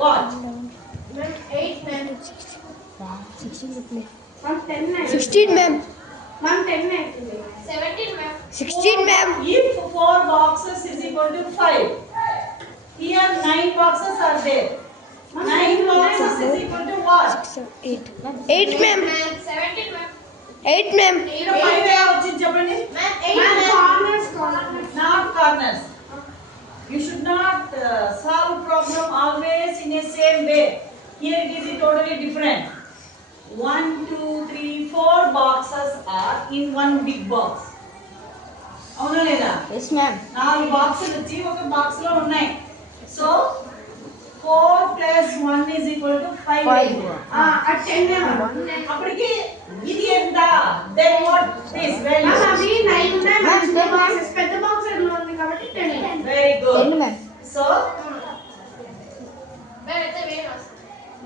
What? Ma'am, 8 ma'am. 16 replay. Ma'am, 10 ma'am. 16 ma'am. Ma'am, 10 actually. 17 ma'am. 16 ma'am. If 4 boxes is equal to 5, here 9 boxes are there. 9 boxes is equal to what? 8. 8 ma'am. 17 ma'am. 8 ma'am. Here 5 వచ్చింది చెప్పండి. Ma'am, 8 corners. Not corners. You should not solve problem always in a same way. Here it is totally different. 1, 2, 3, 4 boxes are in one big box. అవునా లేదా? Yes ma'am. 4 బాక్సులు వచ్చి ఒక బాక్స్ లో ఉన్నాయి. సో 4 plus 1 is equal to 5. At 10 ma'am. అప్పటికి ఇది ఎంత? Then what this value? Ma'am, అవి 9 ఉన్నాయి. Ma'am, పెద్ద బాక్స్ ఎన్నో ఉంది కాబట్టి 10. Very good. 10 ma'am. So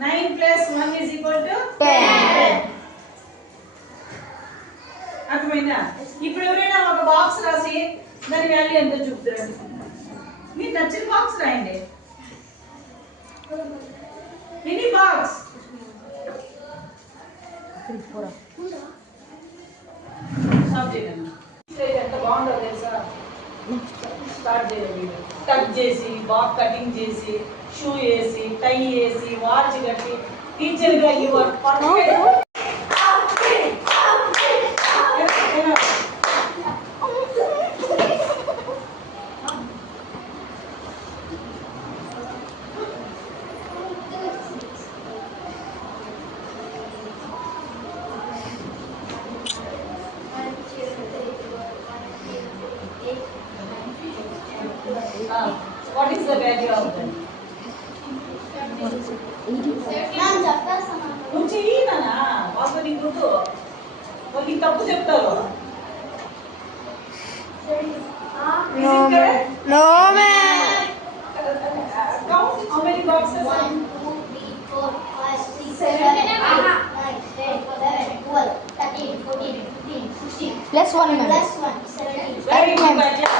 9 plus 1 is equal to 10. అర్థమైందా? ఇప్పుడు ఎవరైనా ఒక బాక్స్ రాసి దాని వాల్యూ ఎంతో చూపుతారండి. మీకు నచ్చిన బాక్స్ రాయండి. Any box. స్టాప్ చేయండి. ఎంత బాగుందో తెలుసా? స్టార్ట్ చేయండి. టక్ చేసి బాక్ కటింగ్ చేసి షూ వేసి టై వేసి వాచ్ కట్టి టీచర్ గా your perfect. What is the value of them? నువ్వు చెయ్యినా వాళ్ళు నీకు గుర్తు వాళ్ళు నీకు తప్పు చెప్తారు. No ma'am. No ma'am. Count how many boxes? 1, 2, 3, 4, 5, 6, 7, 8, 9, 10, 11, 12, 13, 14, 15, 16. Plus 1 ma'am. Plus 1, 17. Very good, Bhatia.